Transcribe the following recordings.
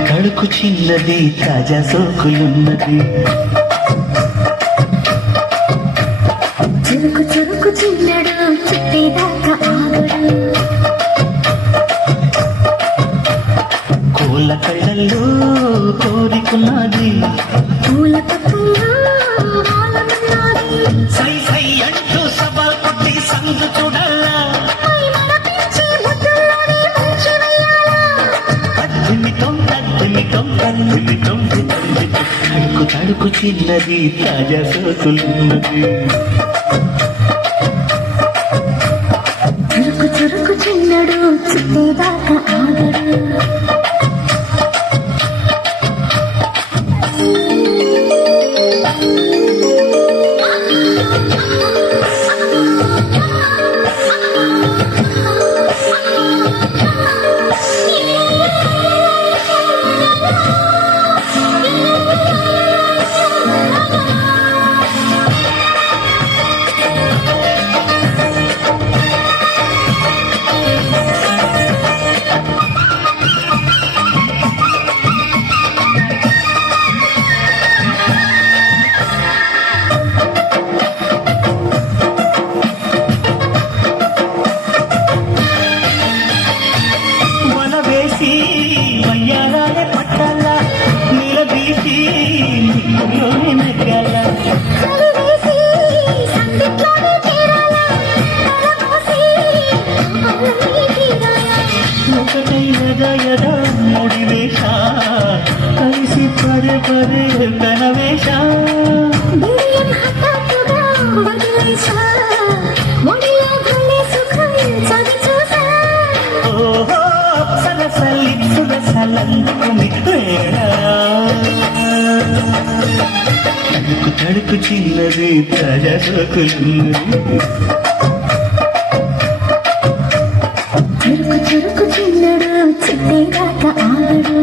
తడుకు చిన్నది తాజా సోకులున్నది చురుకు చురుకు చిన్నడు చుట్టేదాకా ఆగడు కోళ్ళ కళ్ళల్లో కోరికున్నది పూల పక్కల్లో ఆలమన్నది సై సై అంటూ సవాల్ కొట్టి సందు చూడాలా మరపించి ముద్దుల్లోనే ముంచి వెయ్యాలా తద్దిమితం తద్దిమితం తద్దిమితం తడుకు తడుకు చిన్నది తాజా సోకులున్నది చురుకు చురుకు చిన్నడు చుట్టేదాకా ఆగడు వయ్యారాలే పట్టాల నిలదీసి నిప్పులోనే నెగ్గాల కలివేసి సందిట్లోనే చేరాలా తలమోసి అమలని తీరాలా ఒకటైనగా యదా ముడివేష కలిసి పదే పదే కనవేష బిడియం హఠాత్తుగా వదిలేసా ఒడిలో భలే సుఖం చవి చూసా ఓహో సలసలి సురసలందుకుని తడుకు తడుకు చిన్నది తాజా సోకులున్నది చురుకు చురుకు చిన్నడు చుట్టేదాకా ఆగడు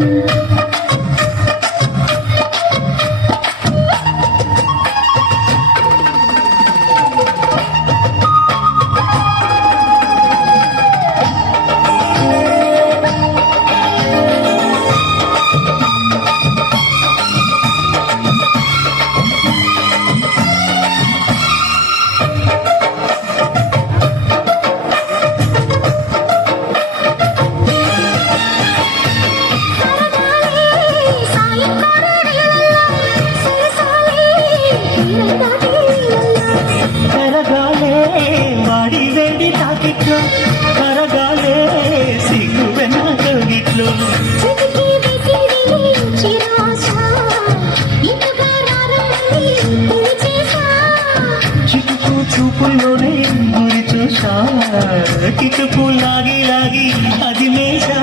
కరగాలే వాడి వేడి తాకిట్లు కరగాలే సిగ్గు వెనకగిట్లు చిటుకు చూపుల్లోనే గురి చూసా కిటుకు లాగి లాగి అది మేషా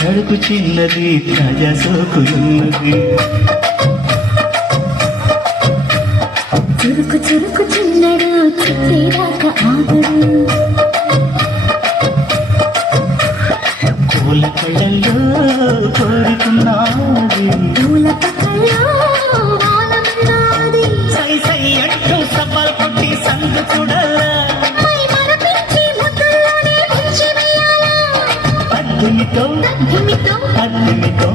తడుకు చిన్నది తాజా సోకులున్నది చురుకు చురుకు చిన్నడు చుట్టేదాకా ఆగడు కోళ్ళ కళ్ళల్లో కోరుకున్నది పూల పక్కల్లో ఆలమన్నది సై సై అంటూ సవాల్ కొట్టి సందు చూడాలా మరపించి ముద్దుల్లోనే ముంచి వెయ్యాలా అద్దుమితో తగ్గిమితో అద్దుమితో